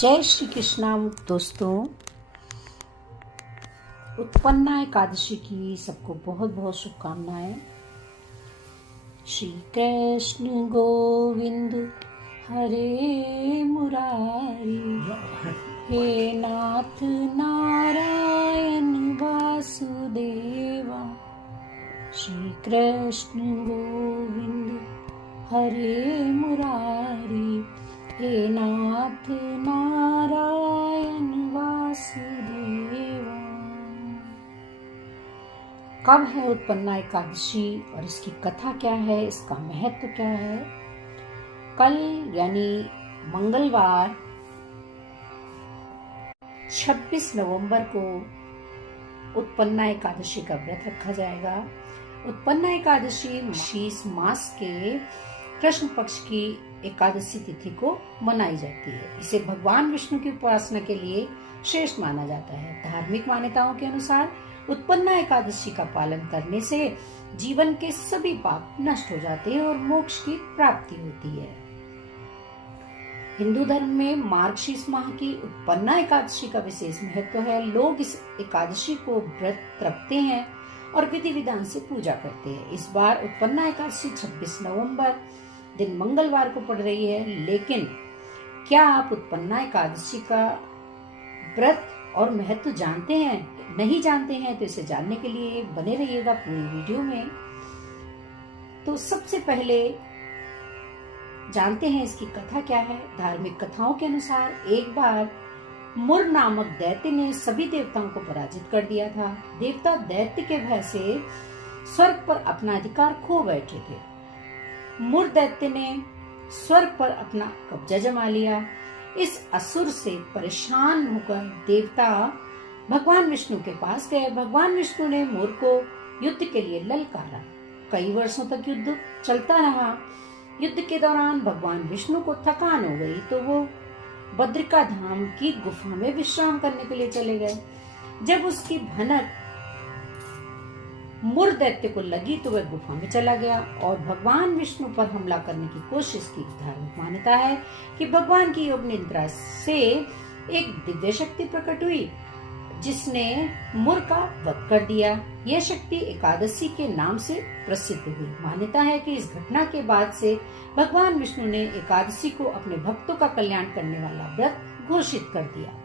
जय श्री कृष्णा दोस्तों। उत्पन्ना एकादशी की सबको बहुत बहुत शुभकामनाएं। श्री कृष्ण गोविंद हरे मुरारी, हे नाथ नारायण वासुदेवा। श्री कृष्ण गोविंद हरे मुरारी, हे नाथ नारायण वासुदेवा। कब है उत्पन्ना एकादशी और इसकी कथा क्या है, इसका महत्व क्या है? कल यानी मंगलवार 26 नवंबर को उत्पन्ना एकादशी का व्रत रखा जाएगा। उत्पन्ना एकादशी शीश मास के कृष्ण पक्ष की एकादशी तिथि को मनाई जाती है। इसे भगवान विष्णु की उपासना के लिए श्रेष्ठ माना जाता है। धार्मिक मान्यताओं के अनुसार उत्पन्ना एकादशी का पालन करने से जीवन के सभी पाप नष्ट हो जाते हैं और मोक्ष की प्राप्ति होती है। हिंदू धर्म में मार्गशीर्ष माह की उत्पन्ना एकादशी का विशेष महत्व है। लोग इस एकादशी को व्रत रखते हैं और विधि विधान से पूजा करते हैं। इस बार उत्पन्ना एकादशी 26 नवंबर दिन मंगलवार को पड़ रही है, लेकिन क्या आप उत्पन्ना एकादशी का व्रत और महत्व जानते हैं? नहीं जानते हैं तो इसे जानने के लिए बने रहिएगा पूरी वीडियो में। तो सबसे पहले जानते हैं इसकी कथा क्या है। धार्मिक कथाओं के अनुसार एक बार मुर नामक दैत्य ने सभी देवताओं को पराजित कर दिया था। देवता दैत्य के भय से स्वर्ग पर अपना अधिकार खो बैठे थे। मुर दैत्य ने स्वर्ग पर अपना कब्जा जमा लिया। इस असुर से परेशान होकर देवता भगवान विष्णु के पास गए। भगवान विष्णु ने मुर को युद्ध के लिए ललकारा। कई वर्षों तक युद्ध चलता रहा। युद्ध के दौरान भगवान विष्णु को थकान हो गई तो वो बद्रिका धाम की गुफा में विश्राम करने के लिए चले गए। जब उसकी भनक मुर दैत्य को लगी तो वह गुफा में चला गया और भगवान विष्णु पर हमला करने की कोशिश की। धार्मिक मान्यता है कि भगवान की योग निद्रा से एक दिव्य शक्ति प्रकट हुई जिसने मुर का वध कर दिया। यह शक्ति एकादशी के नाम से प्रसिद्ध हुई। मान्यता है कि इस घटना के बाद से भगवान विष्णु ने एकादशी को अपने भक्तों का कल्याण करने वाला व्रत घोषित कर दिया।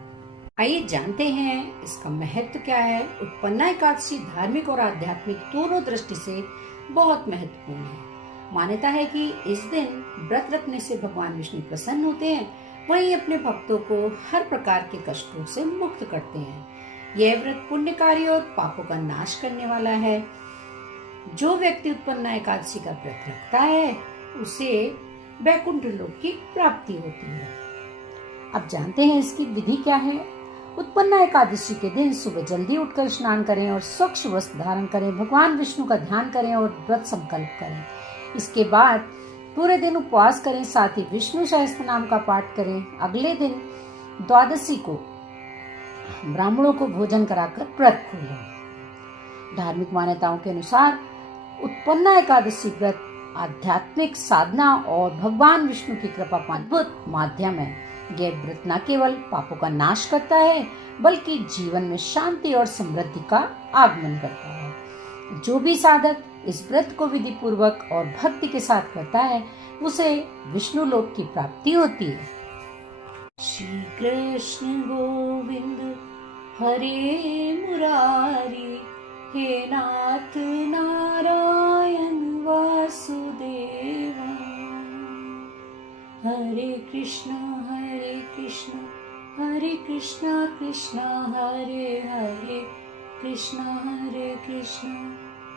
आइए जानते हैं इसका महत्व क्या है। उत्पन्ना एकादशी धार्मिक और आध्यात्मिक दोनों दृष्टि से बहुत महत्वपूर्ण है। मान्यता है कि इस दिन व्रत रखने से भगवान विष्णु प्रसन्न होते हैं, वहीं अपने भक्तों को हर प्रकार के कष्टों से मुक्त करते हैं। यह व्रत पुण्यकारी और पापों का नाश करने वाला है। जो व्यक्ति उत्पन्ना एकादशी का व्रत रखता है उसे वैकुंठ लोक की प्राप्ति होती है। अब जानते हैं इसकी विधि क्या है। उत्पन्ना एकादशी के दिन सुबह जल्दी उठकर स्नान करें और स्वच्छ वस्त्र धारण करें। भगवान विष्णु का ध्यान करें और व्रत संकल्प करें। इसके बाद पूरे दिन उपवास करें, साथ ही विष्णु सहस्त्र नाम का पाठ करें। अगले दिन द्वादशी को ब्राह्मणों को भोजन कराकर व्रत खोलें। धार्मिक मान्यताओं के अनुसार उत्पन्ना एकादशी व्रत आध्यात्मिक साधना और भगवान विष्णु की कृपा का अद्भुत माध्यम है। यह व्रत न केवल पापों का नाश करता है बल्कि जीवन में शांति और समृद्धि का आगमन करता है। जो भी साधक इस व्रत को विधि पूर्वक और भक्ति के साथ करता है उसे विष्णु लोक की प्राप्ति होती है। श्री कृष्ण गोविंद हरे मुरारी, हे नाथ नारायण वासुदेवा। हरे कृष्ण हरे कृष्ण कृष्ण हरे हरे, हरे कृष्ण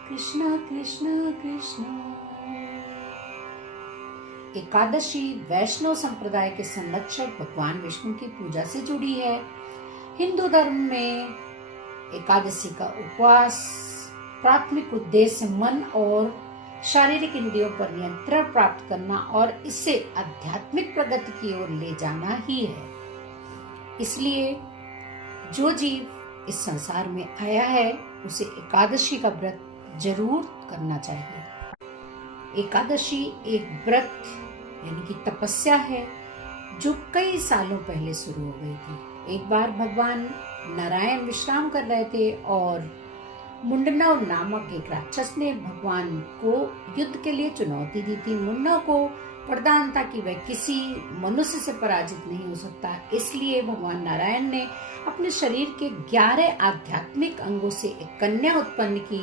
कृष्ण कृष्ण कृष्ण। एकादशी वैष्णव संप्रदाय के संरक्षक भगवान विष्णु की पूजा से जुड़ी है। हिंदू धर्म में एकादशी का उपवास प्राथमिक उद्देश्य मन और शारीरिक इंद्रियों पर नियंत्रण प्राप्त करना और इससे आध्यात्मिक प्रगति की ओर ले जाना ही है। इसलिए जो जीव इस संसार में आया है उसे एकादशी का व्रत जरूर करना चाहिए। एकादशी एक व्रत यानी कि तपस्या है जो कई सालों पहले शुरू हो गई थी। एक बार भगवान नारायण विश्राम कर रहे थे और मुंडनव नामक एक राक्षस ने भगवान को युद्ध के लिए चुनौती दी थी। मुंडनव को वरदान था कि वह किसी मनुष्य से पराजित नहीं हो सकता। इसलिए भगवान नारायण ने अपने शरीर के 11 आध्यात्मिक अंगों से एक कन्या उत्पन्न की।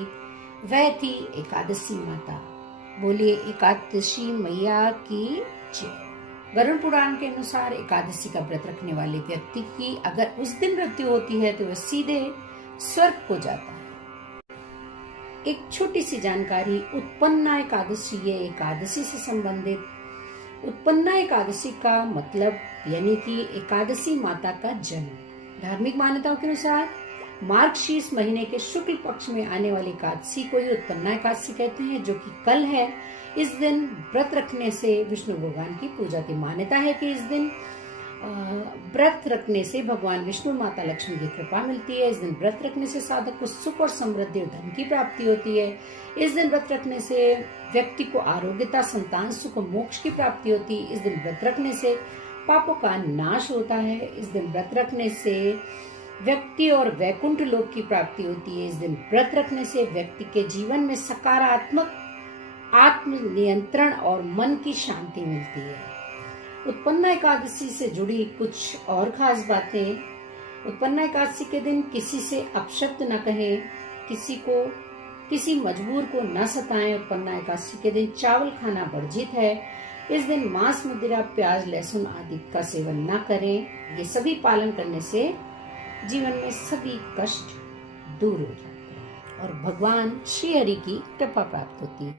वह थी एकादशी माता। बोलिए एकादशी मैया की जय। वरुण पुराण के अनुसार एकादशी का व्रत रखने वाले व्यक्ति की अगर उस दिन मृत्यु होती है तो वह सीधे स्वर्ग को जाता है। एक छोटी सी जानकारी, उत्पन्ना एकादशी, ये एकादशी से संबंधित। उत्पन्ना एकादशी का मतलब यानी कि एकादशी माता का जन्म। धार्मिक मान्यताओं के अनुसार मार्गशीर्ष महीने के शुक्ल पक्ष में आने वाली एकादशी को ही उत्पन्ना एकादशी कहते हैं, जो कि कल है। इस दिन व्रत रखने से विष्णु भगवान की पूजा की मान्यता है कि इस दिन व्रत रखने से भगवान विष्णु माता लक्ष्मी की कृपा मिलती है। इस दिन व्रत रखने से साधक को सुख और समृद्धि और धन की प्राप्ति होती है। इस दिन व्रत रखने से व्यक्ति को आरोग्यता, संतान सुख और मोक्ष की प्राप्ति होती है। इस दिन व्रत रखने से पापों का नाश होता है। इस दिन व्रत रखने से व्यक्ति और वैकुंठ लोक की प्राप्ति होती है। इस दिन व्रत रखने से व्यक्ति के जीवन में सकारात्मक आत्म नियंत्रण और मन की शांति मिलती है। उत्पन्ना एकादशी से जुड़ी कुछ और खास बातें। उत्पन्ना एकादशी के दिन किसी से अपशब्द न कहें, किसी मजबूर को न सताएं। उत्पन्ना एकादशी के दिन चावल खाना वर्जित है। इस दिन मांस, मदिरा, प्याज, लहसुन आदि का सेवन न करें। ये सभी पालन करने से जीवन में सभी कष्ट दूर हो जाते हैं और भगवान श्री हरि की कृपा प्राप्त होती है।